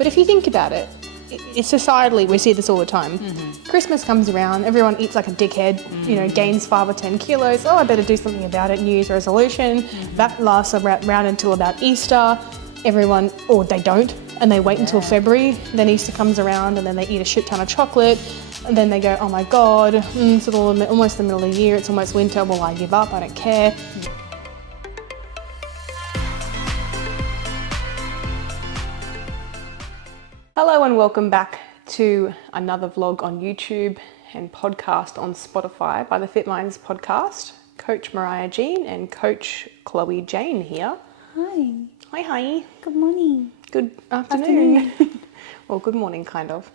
But if you think about it, societally we see this all the time. Christmas comes around, everyone eats like a dickhead, you know, gains 5 or 10 kilos. Oh, I better do something about it, New Year's resolution. That lasts around until about Easter. Everyone, or they don't, and they wait until February. Then Easter comes around and then they eat a shit ton of chocolate. And then they go, oh my God, it's almost the middle of the year, it's almost winter, well, I give up, I don't care. Hello and welcome back to another vlog on YouTube and podcast on Spotify by the Fit Minds podcast. Coach Mariah Jean and Coach Chloe Jane here. Hi. Hi. Good morning. Good afternoon. Well, good morning, kind of.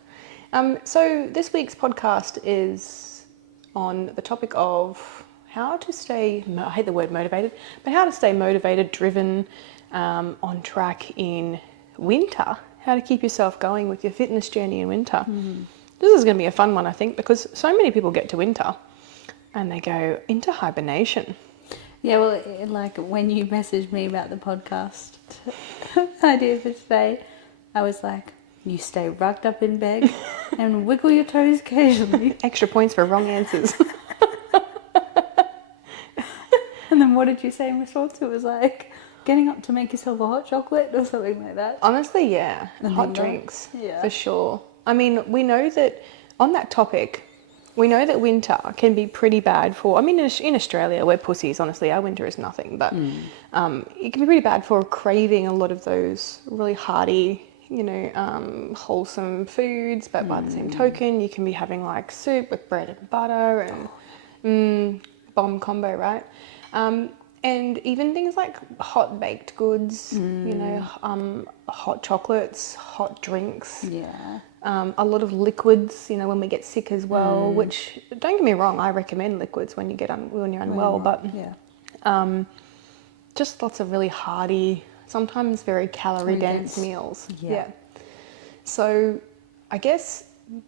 So this week's podcast is on the topic of how to stay, I hate the word motivated, but how to stay motivated, driven, on track in winter. How to keep yourself going with your fitness journey in winter. This is going to be a fun one, I think, because so many people get to winter and they go into hibernation. Yeah, well, like when you messaged me about the podcast idea for today, I was like, you stay rugged up in bed and wiggle your toes occasionally. Extra points for wrong answers. And then what did you say in response? It was like, getting up to make yourself a hot chocolate or something like that. Honestly, yeah. Hot drinks, for sure. I mean, we know that on that topic, we know that winter can be pretty bad for, I mean, in Australia, we're pussies, honestly, our winter is nothing, but it can be pretty bad for craving a lot of those really hearty, you know, wholesome foods, but by the same token, you can be having like soup with bread and butter and bomb combo, right? And even things like hot baked goods, you know, hot chocolates, hot drinks. Yeah. A lot of liquids, you know, when we get sick as well, which, don't get me wrong, I recommend liquids when you get when you're unwell, but just lots of really hearty, sometimes very calorie dense meals. Yeah. So I guess,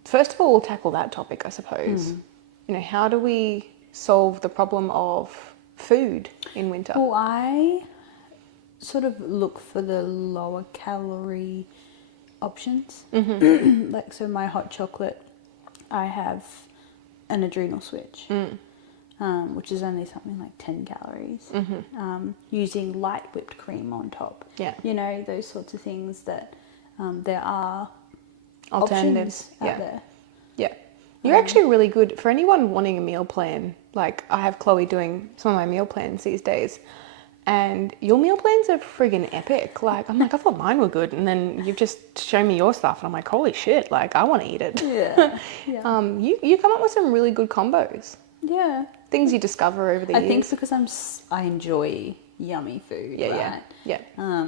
first of all, we'll tackle that topic, I suppose. You know, how do we solve the problem of food in winter? Well, I sort of look for the lower calorie options. Like, so my hot chocolate, I have an adrenal switch, which is only something like 10 calories, using light whipped cream on top. Yeah. You know, those sorts of things that there are alternatives out there. Yeah. You're actually really good for anyone wanting a meal plan. Like, I have Chloe doing some of my meal plans these days, and your meal plans are friggin' epic. Like, I'm like, I thought mine were good, and then you've just shown me your stuff, and I'm like, holy shit, like, I want to eat it. Yeah. You come up with some really good combos. Yeah. Things you discover over the years. I think because I enjoy yummy food, right? Yeah.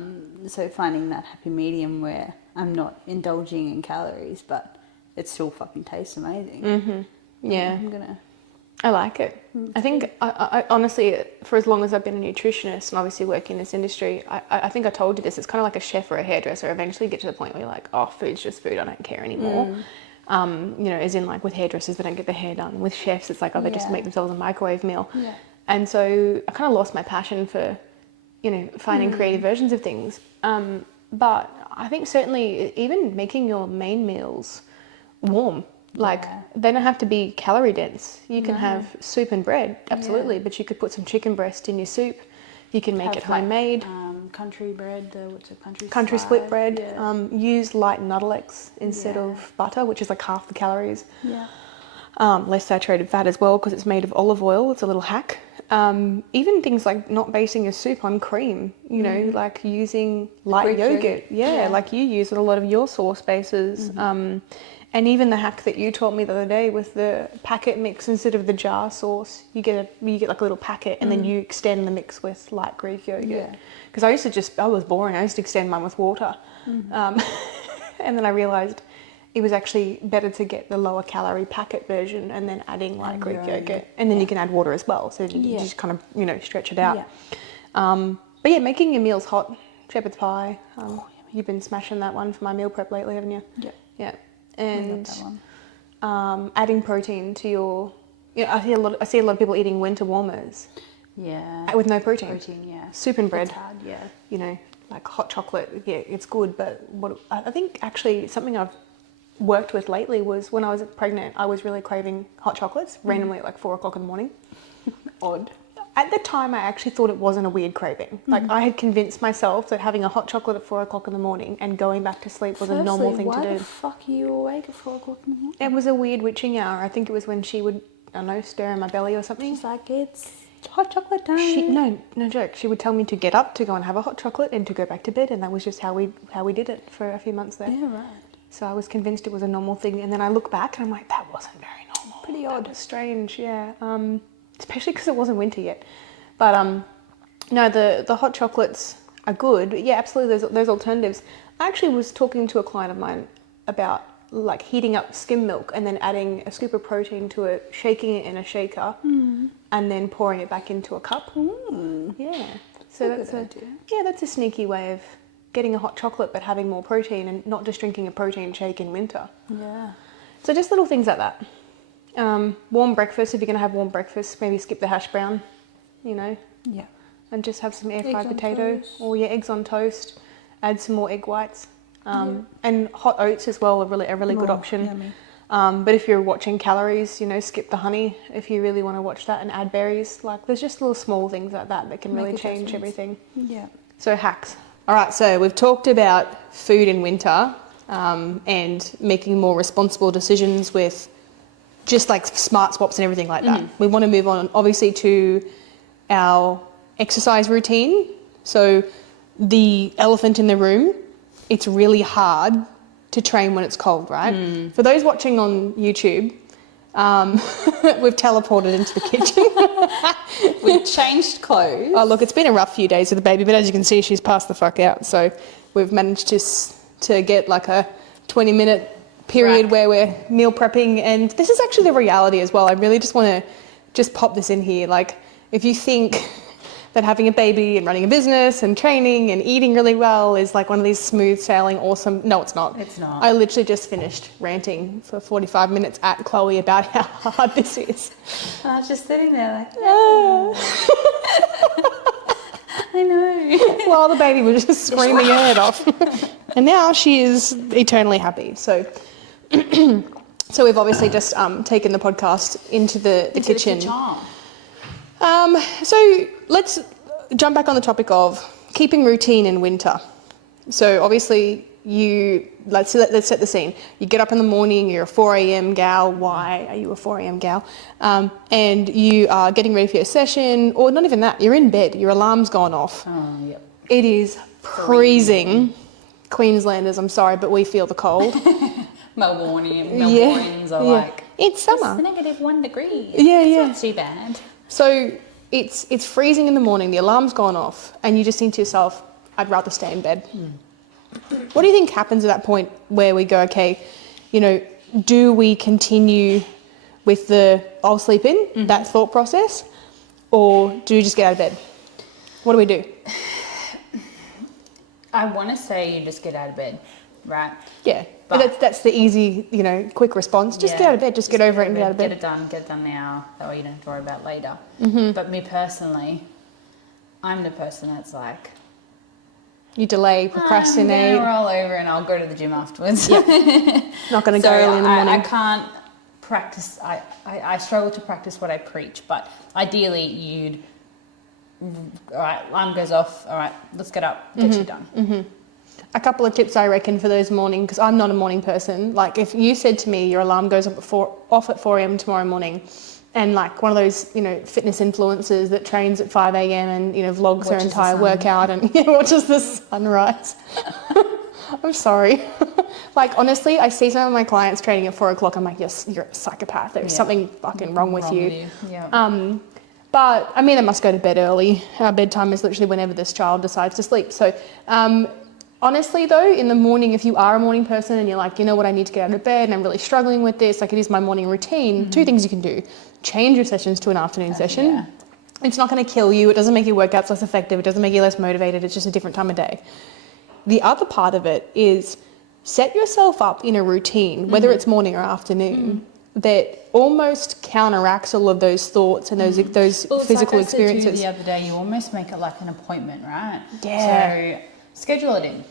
So finding that happy medium where I'm not indulging in calories, but it still fucking tastes amazing. Yeah. I like it. I think, I honestly, for as long as I've been a nutritionist and obviously work in this industry, I think I told you this, it's kind of like a chef or a hairdresser. Eventually you get to the point where you're like, oh, food's just food, I don't care anymore. You know, as in like with hairdressers, they don't get their hair done. With chefs, it's like, oh, they just make themselves a microwave meal. Yeah. And so I kind of lost my passion for, you know, finding creative versions of things. But I think certainly even making your main meals warm, like they don't have to be calorie dense. You can have soup and bread, absolutely, but you could put some chicken breast in your soup. You can make it homemade. Country bread, what's it, country split bread. Use light Nuttelex instead of butter, which is like half the calories. Less saturated fat as well because it's made of olive oil. It's a little hack. Even things like not basing your soup on cream, you know, like using light yogurt. Like you use in a lot of your sauce bases. And even the hack that you taught me the other day with the packet mix instead of the jar sauce, you get like a little packet and then you extend the mix with light Greek yogurt. Because I was boring. I used to extend mine with water. And then I realised it was actually better to get the lower calorie packet version and then adding light Greek yogurt. And then you can add water as well. So you just kind of, you know, stretch it out. But yeah, making your meals hot, shepherd's pie. You've been smashing that one for my meal prep lately, haven't you? Yeah. And adding protein to your, you know, I see a lot of people eating winter warmers. Yeah. With no protein. Soup and bread. It's hard, you know, like hot chocolate, yeah, it's good. But what I think actually something I've worked with lately was when I was pregnant, I was really craving hot chocolates randomly at like 4 o'clock in the morning. Odd. At the time, I actually thought it wasn't a weird craving. Like I had convinced myself that having a hot chocolate at 4 o'clock in the morning and going back to sleep was a normal thing to do. Why the fuck are you awake at 4 o'clock in the morning? It was a weird witching hour. I think it was when she would, I don't know, stir in my belly or something. She's like, it's hot chocolate time. No joke. She would tell me to get up, to go and have a hot chocolate and to go back to bed, and that was just how we did it for a few months there. Yeah, right. So I was convinced it was a normal thing, and then I look back and I'm like, that wasn't very normal. Pretty odd. That was strange, yeah. Especially because it wasn't winter yet. But no, the hot chocolates are good. Yeah, absolutely. There's alternatives. I actually was talking to a client of mine about like heating up skim milk and then adding a scoop of protein to it, shaking it in a shaker, and then pouring it back into a cup. Yeah. So that's a sneaky way of getting a hot chocolate but having more protein and not just drinking a protein shake in winter. Yeah. So just little things like that. Warm breakfast, if you're going to have warm breakfast, maybe skip the hash brown, you know. Yeah. And just have some air fried potato or eggs on toast. Add some more egg whites. And hot oats as well are a really good option. Yummy. But if you're watching calories, you know, skip the honey if you really want to watch that, and add berries. Like there's just little small things like that can really change everything. Yeah. So hacks. All right, so we've talked about food in winter and making more responsible decisions with just like smart swaps and everything like that. We want to move on, obviously, to our exercise routine. So the elephant in the room, it's really hard to train when it's cold, right? For those watching on YouTube, we've teleported into the kitchen. We've changed clothes. Oh, look, it's been a rough few days with the baby, but as you can see, she's passed the fuck out. So we've managed to get like a 20-minute period where we're meal prepping. And this is actually the reality as well. I really just want to just pop this in here. Like, if you think that having a baby and running a business and training and eating really well is like one of these smooth sailing awesome, no, it's not. It's not. I literally just finished ranting for 45 minutes at Chloe about how hard this is. And I was just sitting there like, I know. While the baby was just screaming her head off. And now she is eternally happy. So so we've obviously just taken the podcast into the kitchen. So let's jump back on the topic of keeping routine in winter. So obviously let's set the scene. You get up in the morning, you're a 4 a.m. gal. Why are you a 4 a.m. gal? And you are getting ready for your session, or not even that, you're in bed, your alarm's gone off. Oh, yep. It is freezing. Queenslanders, I'm sorry, but we feel the cold. Melbournians are like, it's summer. It's -1 degree. Yeah, it's not too bad. So it's freezing in the morning, the alarm's gone off, and you just think to yourself, I'd rather stay in bed. What do you think happens at that point where we go, okay, you know, do we continue with I'll sleep in, that thought process, or do you just get out of bed? What do we do? I want to say you just get out of bed, right? Yeah, but that's the easy, you know, quick response. Just get out of bed, just get over it and get out of bed. Get it done now, that way you don't have to worry about later. But me personally, I'm the person that's like, you delay, procrastinate. I'm going to roll over and I'll go to the gym afterwards. Yep. Not going to go early in the morning. I can't practice, I struggle to practice what I preach, but ideally all right, alarm goes off, all right, let's get up, get you done. A couple of tips I reckon for those morning, because I'm not a morning person. Like if you said to me your alarm goes off at 4 a.m. tomorrow morning, and like one of those, you know, fitness influencers that trains at 5 a.m. and, you know, vlogs their entire workout and watches the sunrise. I'm sorry. Like honestly, I see some of my clients training at 4 o'clock. I'm like, yes, you're a psychopath. There's something fucking wrong with you. Yeah. But I mean, I must go to bed early. Our bedtime is literally whenever this child decides to sleep. So honestly though, in the morning, if you are a morning person and you're like, you know what, I need to get out of bed and I'm really struggling with this, like it is my morning routine, two things you can do. Change your sessions to an afternoon session. Yeah. It's not going to kill you. It doesn't make your workouts less effective. It doesn't make you less motivated. It's just a different time of day. The other part of it is set yourself up in a routine, whether it's morning or afternoon, that almost counteracts all of those thoughts and those physical experiences. The other day, you almost make it like an appointment, right? Yeah. schedule it in.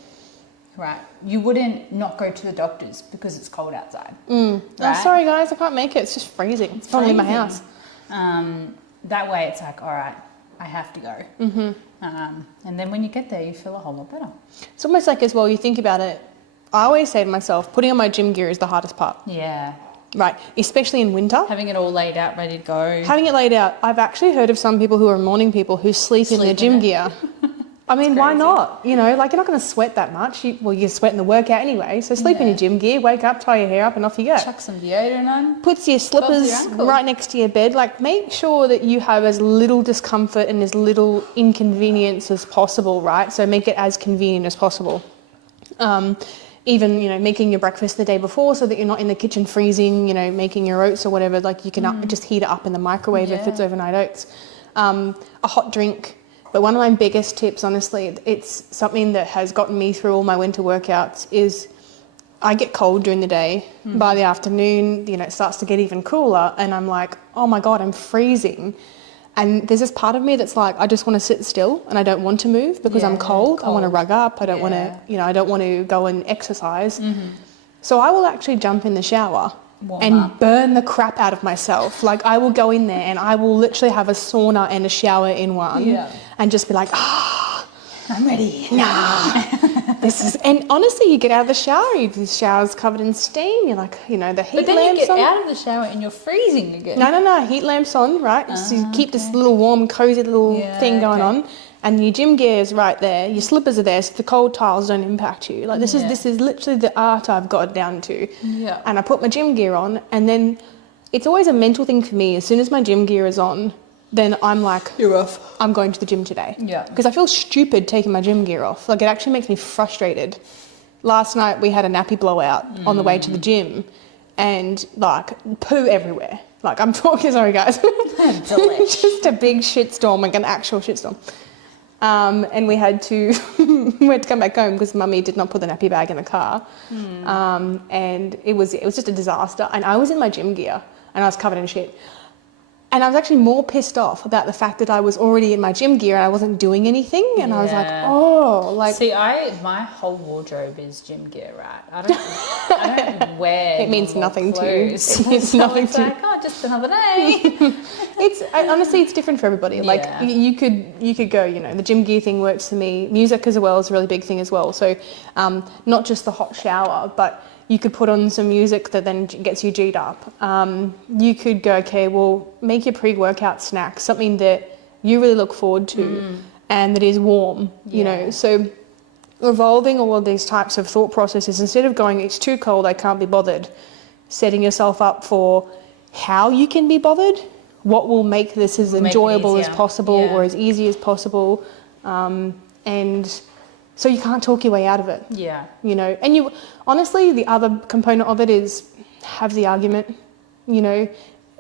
Right. You wouldn't not go to the doctors because it's cold outside. Right? Oh, sorry guys, I can't make it. It's just freezing. It's probably in my house. That way it's like, all right, I have to go. And then when you get there, you feel a whole lot better. It's almost like as well, you think about it, I always say to myself, putting on my gym gear is the hardest part. Yeah. Right, especially in winter. Having it all laid out, ready to go. Having it laid out. I've actually heard of some people who are morning people who sleep in their gym gear. I mean, why not? You know, like you're not going to sweat that much. You're sweating the workout anyway. So sleep in your gym gear, wake up, tie your hair up and off you go. Chuck some deodorant on. Puts your slippers right next to your bed. Like make sure that you have as little discomfort and as little inconvenience as possible, right? So make it as convenient as possible. Even, you know, making your breakfast the day before so that you're not in the kitchen freezing, you know, making your oats or whatever. Like you can just heat it up in the microwave if it's overnight oats. A hot drink. But one of my biggest tips, honestly, it's something that has gotten me through all my winter workouts, is I get cold during the day. By the afternoon, you know, it starts to get even cooler and I'm like, oh my God, I'm freezing. And there's this part of me that's like, I just want to sit still and I don't want to move because I'm cold. I want to rug up. I don't want to, you know, I don't want to go and exercise. So I will actually jump in the shower and burn the crap out of myself. Like I will go in there and I will literally have a sauna and a shower in one and just be like, I'm ready. This is, and honestly, you get out of the shower, the shower's covered in steam. You're like, you know, the heat lamp's on. But then you get out of the shower and you're freezing again. No, heat lamp's on, right? So you keep this little warm, cozy little thing going on. And your gym gear is right there. Your slippers are there, so the cold tiles don't impact you. Like this is literally the art I've got down to. Yeah. And I put my gym gear on, and then it's always a mental thing for me. As soon as my gym gear is on, then I'm like, you're off. I'm going to the gym today. Yeah. Because I feel stupid taking my gym gear off. Like it actually makes me frustrated. Last night we had a nappy blowout on the way to the gym, and like poo everywhere. Like I'm talking, sorry guys, just a big shitstorm, like an actual shitstorm. And we had to come back home because Mummy did not put the nappy bag in the car. And it was just a disaster. And I was in my gym gear and I was covered in shit. And I was actually more pissed off about the fact that I was already in my gym gear and I wasn't doing anything. And I was like, oh, like. See, my whole wardrobe is gym gear, right? I don't wear. It means nothing to you. It means nothing to you. It's like, oh, just another day. Honestly, it's different for everybody. Like you could go, you know, the gym gear thing works for me. Music as well is a really big thing as well. So not just the hot shower, but you could put on some music that then gets you G'd up. You could go, okay, well, make your pre-workout snack something that you really look forward to and that is warm, you know. So evolving all of these types of thought processes, instead of going, it's too cold, I can't be bothered, setting yourself up for how you can be bothered, what will make this as enjoyable as possible or as easy as possible, and so you can't talk your way out of it. Yeah. You know, and you honestly, the other component of it is have the argument. You know,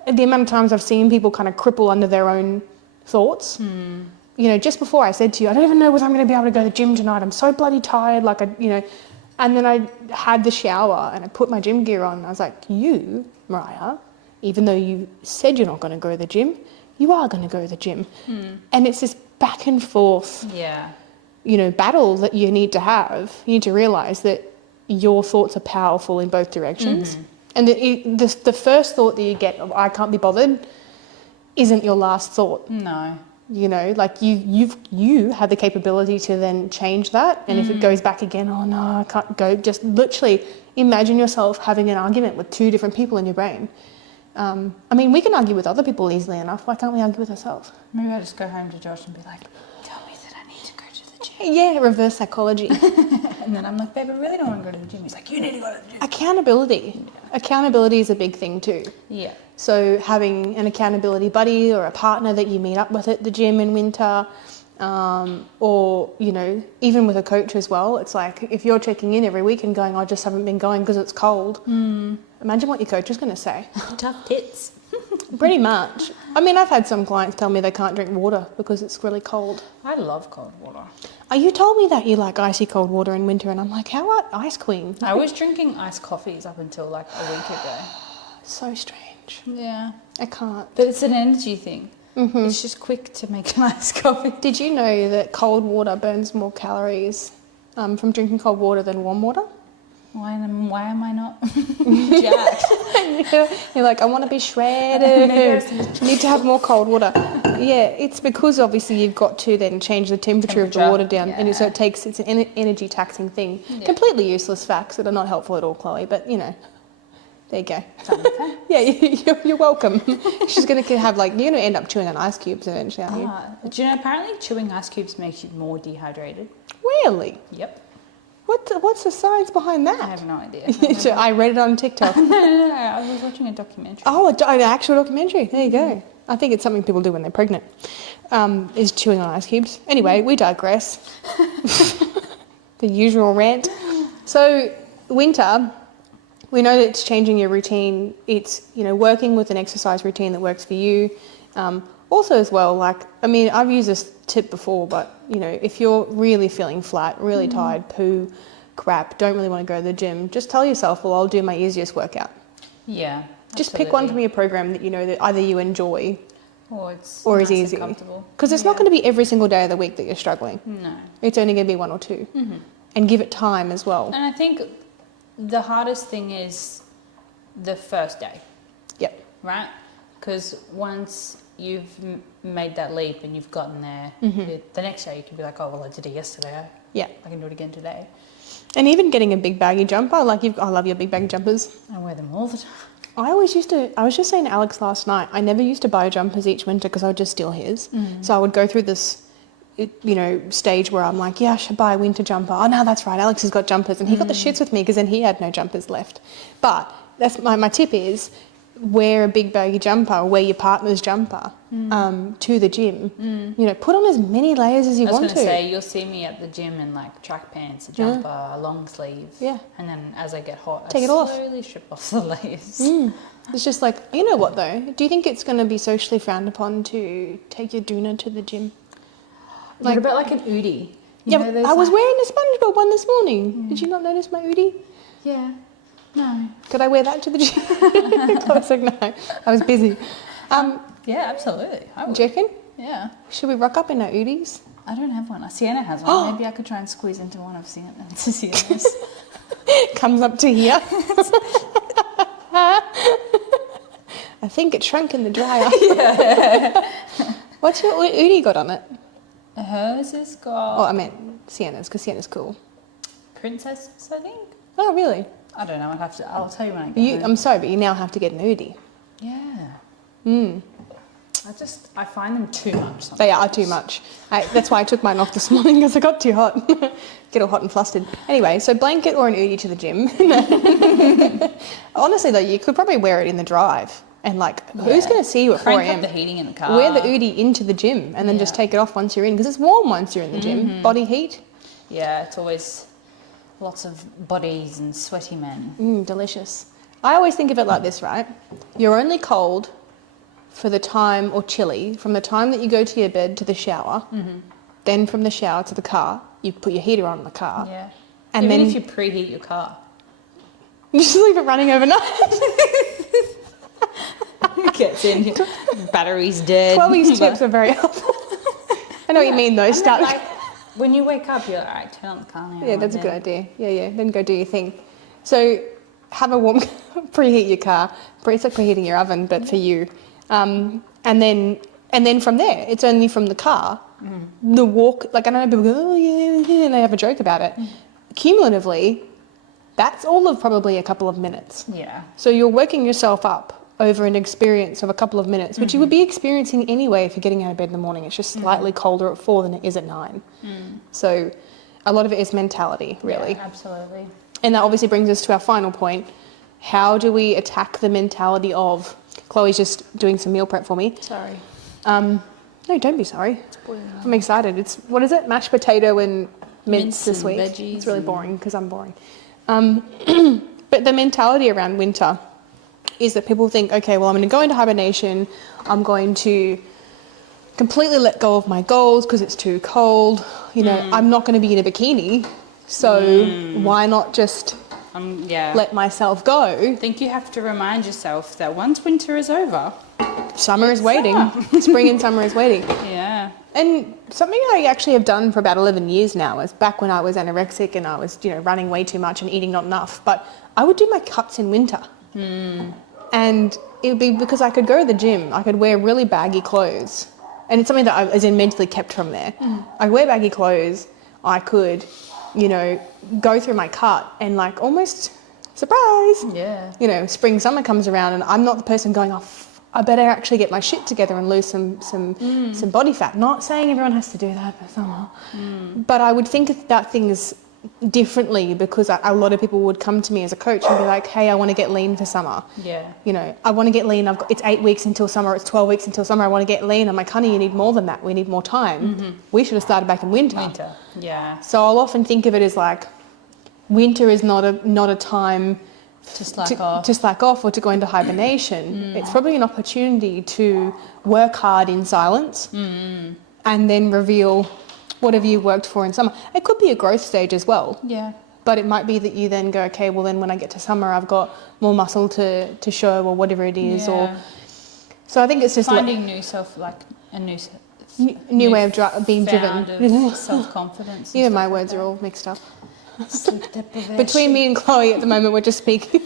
the amount of times I've seen people kind of cripple under their own thoughts. You know, just before I said to you, I don't even know whether I'm going to be able to go to the gym tonight. I'm so bloody tired. Like, and then I had the shower and I put my gym gear on. And I was like, you, Mariah, even though you said you're not going to go to the gym, you are going to go to the gym. And it's this back and forth. Yeah. You know, battle that you need to have. You need to realise that your thoughts are powerful in both directions. And the first thought that you get of I can't be bothered isn't your last thought. No. You know, like you have the capability to then change that. And if it goes back again, oh no, I can't go. Just literally imagine yourself having an argument with two different people in your brain. I mean, we can argue with other people easily enough. Why can't we argue with ourselves? Maybe I'll just go home to Josh and be like, yeah, reverse psychology. And then I'm like, babe, I really don't want to go to the gym. He's like, you need to go to the gym. Accountability. Accountability is a big thing too. Yeah. So having an accountability buddy or a partner that you meet up with at the gym in winter, or, you know, even with a coach as well. It's like if you're checking in every week and going, I just haven't been going because it's cold. Imagine what your coach is going to say. Tough tits. Pretty much. I mean, I've had some clients tell me they can't drink water because it's really cold. I love cold water. Oh, you told me that you like icy cold water in winter, and I'm like, how about Ice Queen? I was drinking iced coffees up until like a week ago. So strange. Yeah. I can't. But it's an energy thing. It's just quick to make an iced coffee. Did you know that cold water burns more calories from drinking cold water than warm water. Why am I not jacked? You're like, I want to be shredded. Need to have more cold water. Yeah, it's because obviously you've got to then change the temperature of the water down, and so it's an energy taxing thing. Yeah. Completely useless facts that are not helpful at all, Chloe. But you know, there you go. Yeah, you're welcome. She's gonna have you're gonna end up chewing on ice cubes eventually, aren't you? Do you know? Apparently, chewing ice cubes makes you more dehydrated. Really? Yep. What's the science behind that? I have no idea. So I read it on TikTok. No, I was watching a documentary. Oh, an actual documentary. There you go. I think it's something people do when they're pregnant, is chewing on ice cubes. Anyway, we digress. The usual rant. So winter, we know that it's changing your routine. It's, working with an exercise routine that works for you. Also as well, I've used this tip before, but, if you're really feeling flat, really tired, poo, crap, don't really want to go to the gym, just tell yourself, well, I'll do my easiest workout. Yeah. Just pick one from your program that that either you enjoy or nice is easy. Because it's not going to be every single day of the week that you're struggling. No. It's only going to be 1 or 2. Mm-hmm. And give it time as well. And I think the hardest thing is the first day. Yep. Right? Because once you've made that leap and you've gotten there, the next day you can be like, oh, well, I did it yesterday. Yeah. I can do it again today. And even getting a big baggy jumper, I love your big baggy jumpers. I wear them all the time. I was just saying to Alex last night, I never used to buy jumpers each winter because I would just steal his. So I would go through this, stage where I'm like, yeah, I should buy a winter jumper. Oh, no, that's right, Alex has got jumpers. And he got the shits with me because then he had no jumpers left. But that's my tip is, wear a big baggy jumper, wear your partner's jumper to the gym. Put on as many layers as you want to. I was going to say, you'll see me at the gym in track pants, a jumper, a long sleeve. Yeah. And then as I get hot, I slowly strip off the layers. It's just you know what though? Do you think it's going to be socially frowned upon to take your doona to the gym? What about an Udi? I was wearing a SpongeBob one this morning. Did you not notice my Udi? Yeah. No. Could I wear that to the gym? I was like, no, I was busy. Yeah, absolutely. I would. Do you reckon? Yeah. Should we rock up in our Udis? I don't have one. Sienna has one. Maybe I could try and squeeze into one of Sienna's. Comes up to here. I think it shrunk in the dryer. Yeah. What's your Udi got on it? Hers has got... Oh, I meant Sienna's, because Sienna's cool. Princesses, I think. Oh, really? I don't know. I'll tell you when I get home. I'm sorry, but you now have to get an Udi. Yeah. I find them too much sometimes. They are too much. That's why I took mine off this morning, because I got too hot. Get all hot and flustered. Anyway, so blanket or an Udi to the gym. Honestly, though, you could probably wear it in the drive. And who's going to see you at 4 a.m? Crank up the heating in the car. Wear the Udi into the gym and then just take it off once you're in, because it's warm once you're in the gym. Body heat. Yeah, it's always lots of bodies and sweaty men. Delicious. I always think of it like this, right? You're only cold for the time, or chilly, from the time that you go to your bed to the shower. Then from the shower to the car, you put your heater on in the car. Yeah. And Even then if you preheat your car. You just leave it running overnight. Gets in, battery's dead. Chloe's tips are very helpful. I know what you mean though. When you wake up, you're like, all right, turn on the car now. Yeah, that's a good idea. Yeah. Then go do your thing. So have a warm, preheat your car. It's like preheating your oven, but for you. And then from there, it's only from the car. The walk, I know people go, oh yeah, and they have a joke about it. Cumulatively, that's all of probably a couple of minutes. Yeah. So you're working yourself up over an experience of a couple of minutes, which you would be experiencing anyway if you're getting out of bed in the morning. It's just slightly colder at 4 than it is at 9. So a lot of it is mentality, really. Yeah, absolutely. And that obviously brings us to our final point. How do we attack the mentality of... Chloe's just doing some meal prep for me. Sorry. No, don't be sorry. I'm excited. What is it? Mashed potato and mince this week. Veggies. It's really boring because I'm boring. But the mentality around winter is that people think, okay, well, I'm going to go into hibernation. I'm going to completely let go of my goals because it's too cold. I'm not going to be in a bikini. So why not just let myself go? I think you have to remind yourself that once winter is over, summer is waiting. Spring and summer is waiting. Yeah. And something I actually have done for about 11 years now is back when I was anorexic and I was, running way too much and eating not enough. But I would do my cuts in winter. And it would be because I could go to the gym. I could wear really baggy clothes. And it's something that I, as in, mentally kept from there. I could wear baggy clothes. I could, go through my cut and like almost surprise. Yeah. Spring, summer comes around and I'm not the person going, I better actually get my shit together and lose some body fat. Not saying everyone has to do that for summer. But I would think about things differently because a lot of people would come to me as a coach and be like, hey, I want to get lean for summer. Yeah. I want to get lean. It's 8 weeks until summer. It's 12 weeks until summer. I want to get lean. I'm like, honey, you need more than that. We need more time. We should have started back in winter. Yeah. So I'll often think of it as like winter is not a time to slack off or to go into hibernation. It's probably an opportunity to work hard in silence and then reveal whatever you worked for in summer. It could be a growth stage as well. Yeah. But it might be that you then go, okay, well then when I get to summer, I've got more muscle to show or whatever it is. Yeah. So I think it's just finding new self, like a new way of being driven. Of self-confidence. My words are all mixed up. Sleep deprivation. Between me and Chloe at the moment, we're just speaking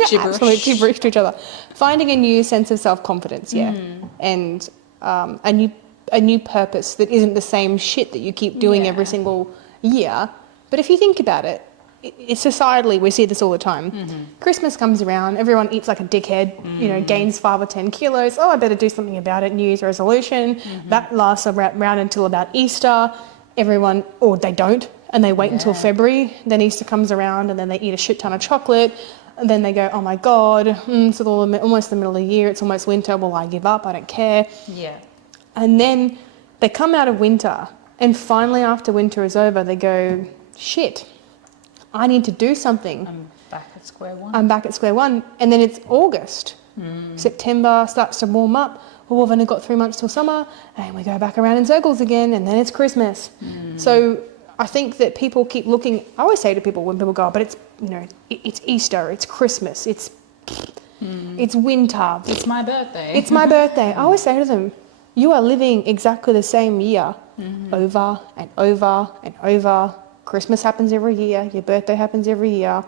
absolute gibberish to each other. Finding a new sense of self-confidence, and a new purpose that isn't the same shit that you keep doing every single year. But if you think about it, it's societally, we see this all the time. Christmas comes around, everyone eats like a dickhead, gains 5 or 10 kilos. Oh, I better do something about it. New Year's resolution. That lasts around until about Easter. Everyone, or they don't, and they wait until February. Then Easter comes around and then they eat a shit ton of chocolate. And then they go, oh my God, it's almost the middle of the year. It's almost winter. Well, I give up. I don't care. Yeah. And then they come out of winter and finally after winter is over, they go, shit, I need to do something. I'm back at square one. And then it's August. September starts to warm up. Well, we've only got 3 months till summer and we go back around in circles again and then it's Christmas. So I think that people keep looking, I always say to people when people go, but it's, it's Easter, it's Christmas, it's winter. It's my birthday. It's my birthday. I always say to them, you are living exactly the same year over and over and over. Christmas happens every year. Your birthday happens every year.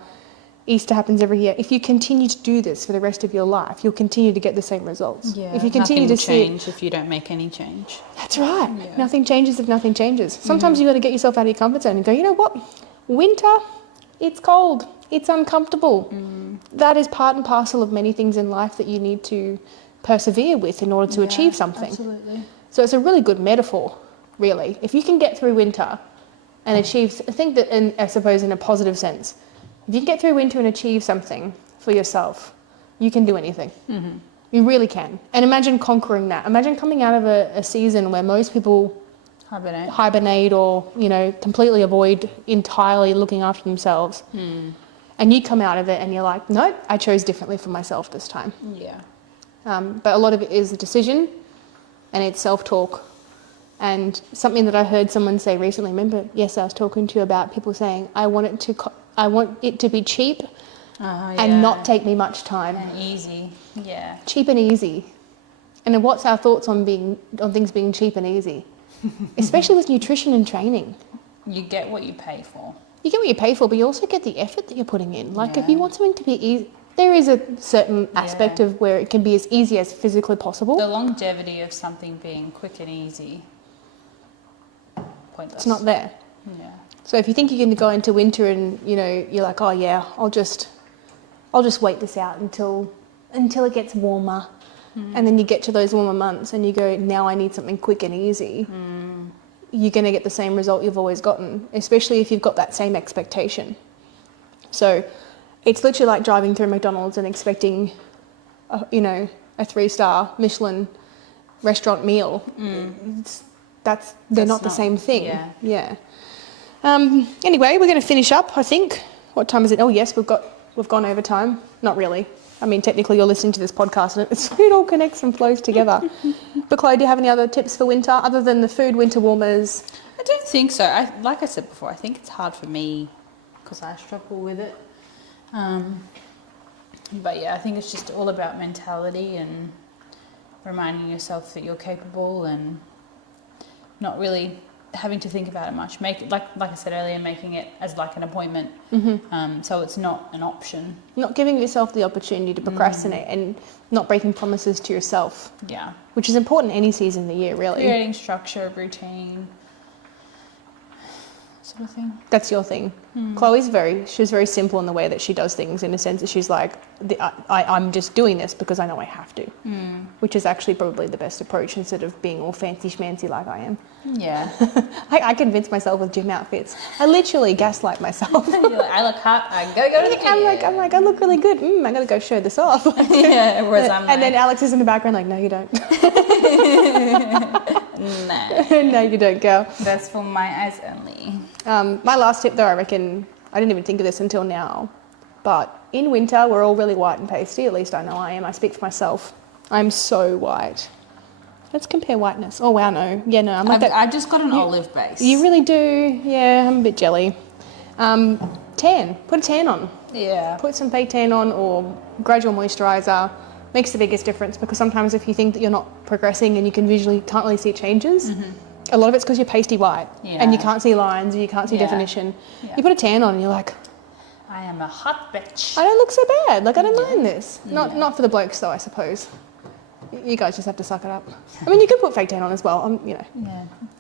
Easter happens every year. If you continue to do this for the rest of your life, you'll continue to get the same results. Yeah, if you continue to change if you don't make any change. That's right. Yeah. Nothing changes if nothing changes. Sometimes you got to get yourself out of your comfort zone and go, you know what? Winter, it's cold. It's uncomfortable. That is part and parcel of many things in life that you need to persevere with in order to achieve something. Absolutely. So it's a really good metaphor, really. If you can get through winter and achieve, I think that, I suppose in a positive sense, if you can get through winter and achieve something for yourself, you can do anything. You really can. And imagine conquering that. Imagine coming out of a season where most people hibernate or, completely avoid entirely looking after themselves. And you come out of it and you're like, nope, I chose differently for myself this time. Yeah. But a lot of it is a decision and it's self-talk. And something that I heard someone say recently, remember, I was talking to you about people saying, I want it to be cheap and not take me much time. And easy, Cheap and easy. And what's our thoughts on things being cheap and easy? Especially with nutrition and training. You get what you pay for. You get what you pay for, but you also get the effort that you're putting in. Like if you want something to be easy, there is a certain aspect of where it can be as easy as physically possible. The longevity of something being quick and easy, pointless. It's not there. Yeah. So if you think you're going to go into winter and you're like, oh yeah, I'll just wait this out until it gets warmer, and then you get to those warmer months and you go, now I need something quick and easy. You're going to get the same result you've always gotten, especially if you've got that same expectation. So it's literally like driving through McDonald's and expecting, a 3-star Michelin restaurant meal. They're not the same thing. Yeah. Anyway, we're going to finish up, I think. What time is it? Oh, yes, we've gone over time. Not really. I mean, technically you're listening to this podcast and it all connects and flows together. But Chloe, do you have any other tips for winter other than the food, winter warmers? I don't think so. Like I said before, I think it's hard for me because I struggle with it. But I think it's just all about mentality and reminding yourself that you're capable and not really having to think about it much. Make it, like I said earlier, making it as like an appointment, so it's not an option. Not giving yourself the opportunity to procrastinate and not breaking promises to yourself. Yeah. Which is important any season of the year, really. Creating structure, routine, sort of thing. That's your thing. Chloe's she's very simple in the way that she does things, in a sense that she's like, I'm just doing this because I know I have to, which is actually probably the best approach instead of being all fancy schmancy like I am. Yeah. I convince myself with gym outfits. I literally gaslight myself. You're like, I look hot, I gotta go to the gym. I'm like, I look really good. I gotta go show this off. Yeah, whereas I'm like... And then Alex is in the background like, no, you don't. No. No, you don't, girl. That's for my eyes only. My last tip, though, I reckon, I didn't even think of this until now, but in winter, we're all really white and pasty. At least I know I am. I speak for myself. I'm so white. Let's compare whiteness. Oh, wow, no. Yeah, no, I'm like that. I've just got an olive base. You really do. Yeah, I'm a bit jelly. Tan. Put a tan on. Yeah. Put some fake tan on or gradual moisturiser. Makes the biggest difference, because sometimes if you think that you're not progressing and you can't really see changes, a lot of it's because you're pasty white and you can't see lines or you can't see definition. Yeah. You put a tan on and you're like, I am a hot bitch. I don't look so bad. Like, I don't mind this. Not for the blokes though, I suppose. You guys just have to suck it up. I mean, you can put fake tan on as well. Yeah.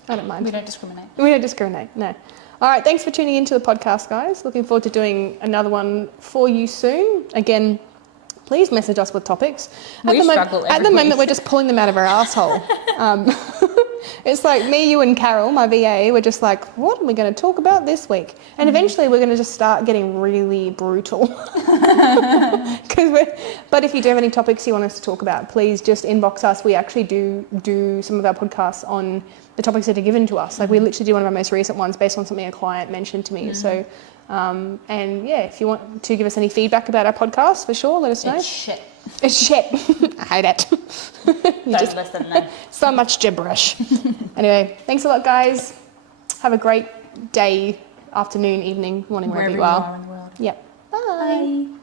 I don't mind. We don't discriminate. We don't discriminate. No. All right. Thanks for tuning into the podcast, guys. Looking forward to doing another one for you soon. Again, please message us with topics. At the moment, we're just pulling them out of our asshole. It's like me, you and Carol, my VA, we're just like, what are we going to talk about this week? And eventually we're going to just start getting really brutal. But if you do have any topics you want us to talk about, please just inbox us. We actually do some of our podcasts on the topics that are given to us. Like we literally do one of our most recent ones based on something a client mentioned to me. So, and yeah, if you want to give us any feedback about our podcast, for sure, let us know. It's shit. It's shit. I hate it. Don't listen then. So much gibberish. Anyway, thanks a lot, guys. Have a great day, afternoon, evening, morning, wherever you are. In the world. Yep. Bye. Bye.